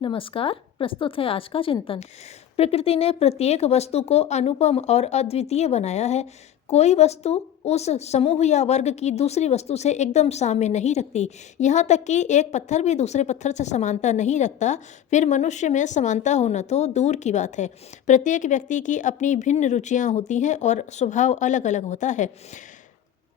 नमस्कार। प्रस्तुत है आज का चिंतन। प्रकृति ने प्रत्येक वस्तु को अनुपम और अद्वितीय बनाया है। कोई वस्तु उस समूह या वर्ग की दूसरी वस्तु से एकदम साम्य नहीं रखती। यहाँ तक कि एक पत्थर भी दूसरे पत्थर से समानता नहीं रखता, फिर मनुष्य में समानता होना तो दूर की बात है। प्रत्येक व्यक्ति की अपनी भिन्न रुचियाँ होती हैं और स्वभाव अलग अलग होता है।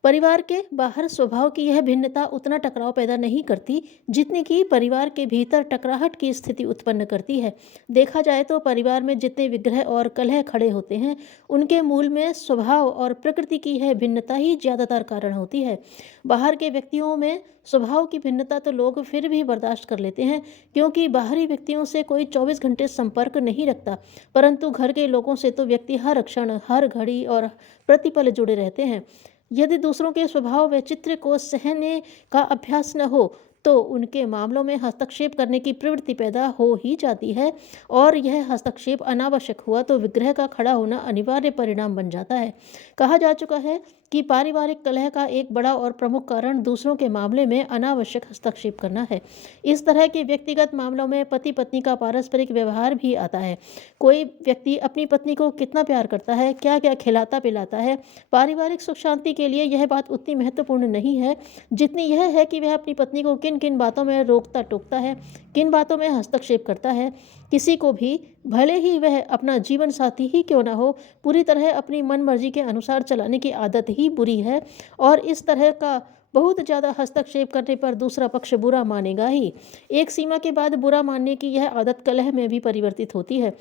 परिवार के बाहर स्वभाव की यह भिन्नता उतना टकराव पैदा नहीं करती जितनी कि परिवार के भीतर टकराहट की स्थिति उत्पन्न करती है। देखा जाए तो परिवार में जितने विग्रह और कलह खड़े होते हैं, उनके मूल में स्वभाव और प्रकृति की यह भिन्नता ही ज़्यादातर कारण होती है। बाहर के व्यक्तियों में स्वभाव की भिन्नता तो लोग फिर भी बर्दाश्त कर लेते हैं, क्योंकि बाहरी व्यक्तियों से कोई 24 घंटे संपर्क नहीं रखता, परंतु घर के लोगों से तो व्यक्ति हर क्षण, हर घड़ी और प्रतिपल जुड़े रहते हैं। यदि दूसरों के स्वभाव वैचित्र्य को सहने का अभ्यास न हो, तो उनके मामलों में हस्तक्षेप करने की प्रवृत्ति पैदा हो ही जाती है, और यह हस्तक्षेप अनावश्यक हुआ तो विग्रह का खड़ा होना अनिवार्य परिणाम बन जाता है। कहा जा चुका है कि पारिवारिक कलह का एक बड़ा और प्रमुख कारण दूसरों के मामले में अनावश्यक हस्तक्षेप करना है। इस तरह के व्यक्तिगत मामलों में पति पत्नी का पारस्परिक व्यवहार भी आता है। कोई व्यक्ति अपनी पत्नी को कितना प्यार करता है, क्या क्या खिलाता पिलाता है, पारिवारिक सुख शांति के लिए यह बात उतनी महत्वपूर्ण नहीं है जितनी यह है कि वह अपनी पत्नी को किन किन बातों में रोकता टोकता है, किन बातों में हस्तक्षेप करता है। किसी को भी, भले ही वह अपना जीवन साथी ही क्यों ना हो, पूरी तरह अपनी मन मर्जी के अनुसार चलाने की आदत ही बुरी है, और इस तरह का बहुत ज़्यादा हस्तक्षेप करने पर दूसरा पक्ष बुरा मानेगा ही। एक सीमा के बाद बुरा मानने की यह आदत कलह में भी परिवर्तित होती है।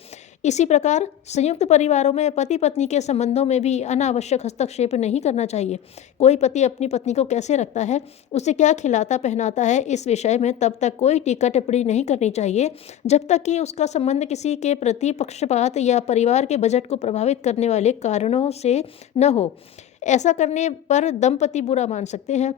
इसी प्रकार संयुक्त परिवारों में पति पत्नी के संबंधों में भी अनावश्यक हस्तक्षेप नहीं करना चाहिए। कोई पति अपनी पत्नी को कैसे रखता है, उसे क्या खिलाता पहनाता है, इस विषय में तब तक कोई टीका टिप्पणी नहीं करनी चाहिए जब तक कि उसका संबंध किसी के प्रति पक्षपात या परिवार के बजट को प्रभावित करने वाले कारणों से न हो। ऐसा करने पर दंपति बुरा मान सकते हैं।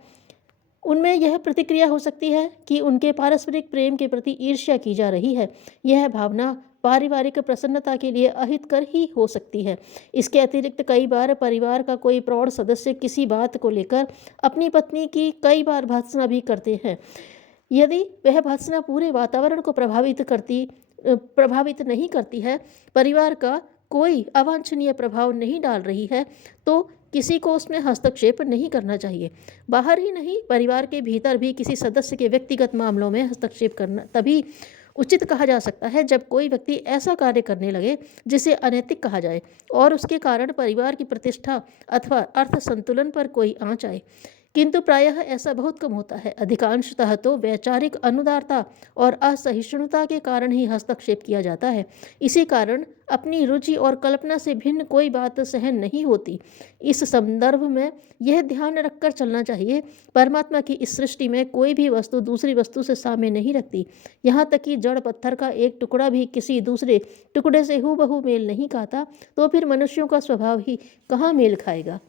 उनमें यह प्रतिक्रिया हो सकती है कि उनके पारस्परिक प्रेम के प्रति ईर्ष्या की जा रही है। यह भावना पारिवारिक प्रसन्नता के लिए अहितकर ही हो सकती है। इसके अतिरिक्त कई बार परिवार का कोई प्रौढ़ सदस्य किसी बात को लेकर अपनी पत्नी की कई बार भर्त्सना भी करते हैं। यदि वह भर्त्सना पूरे वातावरण को प्रभावित नहीं करती है, परिवार का कोई अवांछनीय प्रभाव नहीं डाल रही है, तो किसी को उसमें हस्तक्षेप नहीं करना चाहिए। बाहर ही नहीं, परिवार के भीतर भी किसी सदस्य के व्यक्तिगत मामलों में हस्तक्षेप करना तभी उचित कहा जा सकता है जब कोई व्यक्ति ऐसा कार्य करने लगे जिसे अनैतिक कहा जाए और उसके कारण परिवार की प्रतिष्ठा अथवा अर्थ संतुलन पर कोई आंच आए। किंतु प्रायः ऐसा बहुत कम होता है। अधिकांशतः तो वैचारिक अनुदारता और असहिष्णुता के कारण ही हस्तक्षेप किया जाता है। इसी कारण अपनी रुचि और कल्पना से भिन्न कोई बात सहन नहीं होती। इस संदर्भ में यह ध्यान रखकर चलना चाहिए, परमात्मा की इस सृष्टि में कोई भी वस्तु दूसरी वस्तु से साम्य नहीं रखती। यहाँ तक कि जड़ पत्थर का एक टुकड़ा भी किसी दूसरे टुकड़े से हूबहू मेल नहीं खाता, तो फिर मनुष्यों का स्वभाव ही कहाँ मेल खाएगा।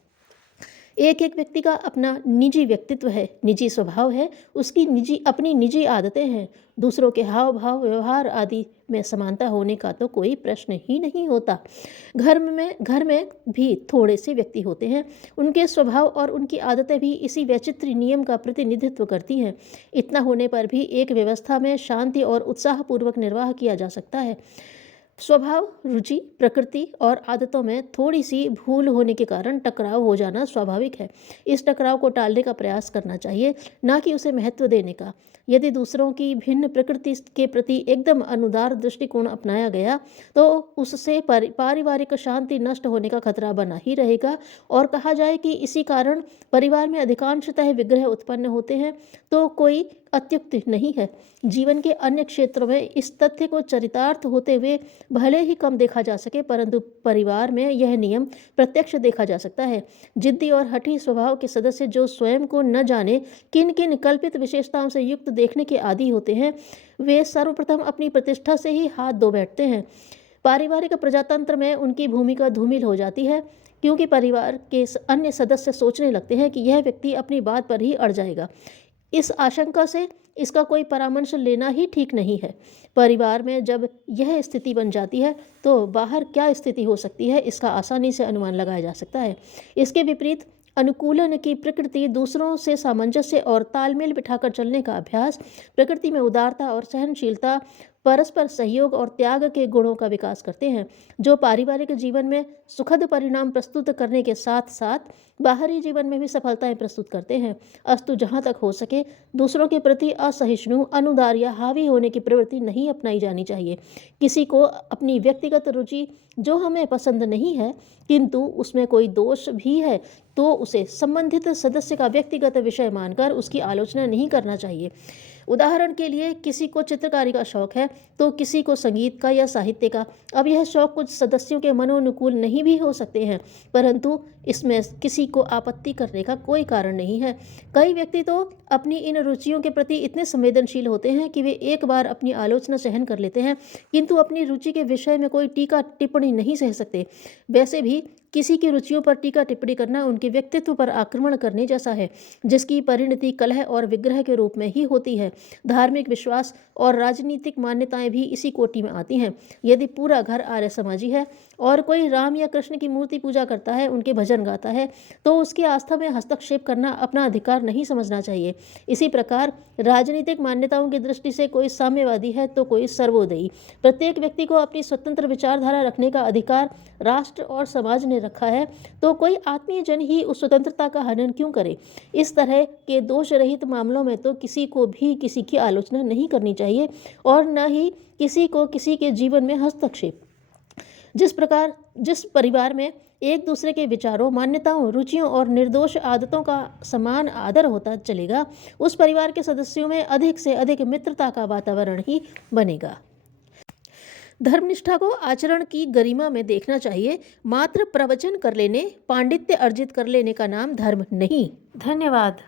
एक एक व्यक्ति का अपना निजी व्यक्तित्व है, निजी स्वभाव है, उसकी अपनी निजी आदतें हैं। दूसरों के हाव भाव, व्यवहार आदि में समानता होने का तो कोई प्रश्न ही नहीं होता। घर में भी थोड़े से व्यक्ति होते हैं, उनके स्वभाव और उनकी आदतें भी इसी वैचित्र्य नियम का प्रतिनिधित्व करती हैं। इतना होने पर भी एक व्यवस्था में शांति और उत्साहपूर्वक निर्वाह किया जा सकता है। स्वभाव, रुचि, प्रकृति और आदतों में थोड़ी सी भूल होने के कारण टकराव हो जाना स्वाभाविक है। इस टकराव को टालने का प्रयास करना चाहिए, ना कि उसे महत्व देने का। यदि दूसरों की भिन्न प्रकृति के प्रति एकदम अनुदार दृष्टिकोण अपनाया गया, तो उससे पारिवारिक शांति नष्ट होने का खतरा बना ही रहेगा। और कहा जाए कि इसी कारण परिवार में अधिकांशतः विग्रह उत्पन्न होते हैं, तो कोई अत्युक्ति नहीं है। जीवन के अन्य क्षेत्रों में इस तथ्य को चरितार्थ होते हुए भले ही कम देखा जा सके, परंतु परिवार में यह नियम प्रत्यक्ष देखा जा सकता है। जिद्दी और हठी स्वभाव के सदस्य जो स्वयं को न जाने किन किन कल्पित विशेषताओं से युक्त देखने के आदी होते हैं, वे सर्वप्रथम अपनी प्रतिष्ठा से ही हाथ धो बैठते हैं। पारिवारिक प्रजातंत्र में उनकी भूमिका धूमिल हो जाती है, क्योंकि परिवार के अन्य सदस्य सोचने लगते हैं कि यह व्यक्ति अपनी बात पर ही अड़ जाएगा। इस आशंका से इसका कोई परामर्श लेना ही ठीक नहीं है। परिवार में जब यह स्थिति बन जाती है, तो बाहर क्या स्थिति हो सकती है, इसका आसानी से अनुमान लगाया जा सकता है। इसके विपरीत अनुकूलन की प्रकृति, दूसरों से सामंजस्य और तालमेल बिठाकर चलने का अभ्यास, प्रकृति में उदारता और सहनशीलता परस्पर सहयोग और त्याग के गुणों का विकास करते हैं, जो पारिवारिक जीवन में सुखद परिणाम प्रस्तुत करने के साथ साथ बाहरी जीवन में भी सफलताएं प्रस्तुत करते हैं। अस्तु जहाँ तक हो सके दूसरों के प्रति असहिष्णु, अनुदार या हावी होने की प्रवृत्ति नहीं अपनाई जानी चाहिए। किसी को अपनी व्यक्तिगत रुचि जो हमें पसंद नहीं है किंतु उसमें कोई दोष भी है तो उसे संबंधित सदस्य का व्यक्तिगत विषय मानकर उसकी आलोचना नहीं करना चाहिए। उदाहरण के लिए किसी को चित्रकारी का शौक है तो किसी को संगीत का या साहित्य का। अब यह शौक कुछ सदस्यों के मनोनुकूल नहीं भी हो सकते हैं, परंतु इसमें किसी को आपत्ति करने का कोई कारण नहीं है। कई व्यक्ति तो अपनी इन रुचियों के प्रति इतने संवेदनशील होते हैं कि वे एक बार अपनी आलोचना सहन कर लेते हैं किंतु अपनी रुचि के विषय में कोई टीका टिप्पणी नहीं सह सकते। वैसे भी किसी की रुचियों पर टीका टिप्पणी करना उनके व्यक्तित्व पर आक्रमण करने जैसा है, जिसकी परिणति कलह और विग्रह के रूप में ही होती है। धार्मिक विश्वास और राजनीतिक मान्यताएं भी इसी कोटि में आती हैं। यदि पूरा घर आर्य समाजी है और कोई राम या कृष्ण की मूर्ति पूजा करता है, उनके भजन गाता है, तो उसकी आस्था में हस्तक्षेप करना अपना अधिकार नहीं समझना चाहिए। इसी प्रकार राजनीतिक मान्यताओं की दृष्टि से कोई साम्यवादी है तो कोई सर्वोदयी। प्रत्येक व्यक्ति को अपनी स्वतंत्र विचारधारा रखने का अधिकार राष्ट्र और समाज ने रखा है, तो कोई आत्मीय जन ही उस स्वतंत्रता का हनन क्यों करे। इस तरह के दोष रहित मामलों में तो किसी को भी किसी की आलोचना नहीं करनी चाहिए और न ही किसी को किसी के जीवन में हस्तक्षेप। जिस परिवार में एक दूसरे के विचारों, मान्यताओं, रुचियों और निर्दोष आदतों का समान आदर होता चलेगा, उस परिवार के सदस्यों में अधिक से अधिक मित्रता का वातावरण ही बनेगा। धर्मनिष्ठा को आचरण की गरिमा में देखना चाहिए। मात्र प्रवचन कर लेने, पांडित्य अर्जित कर लेने का नाम धर्म नहीं। धन्यवाद।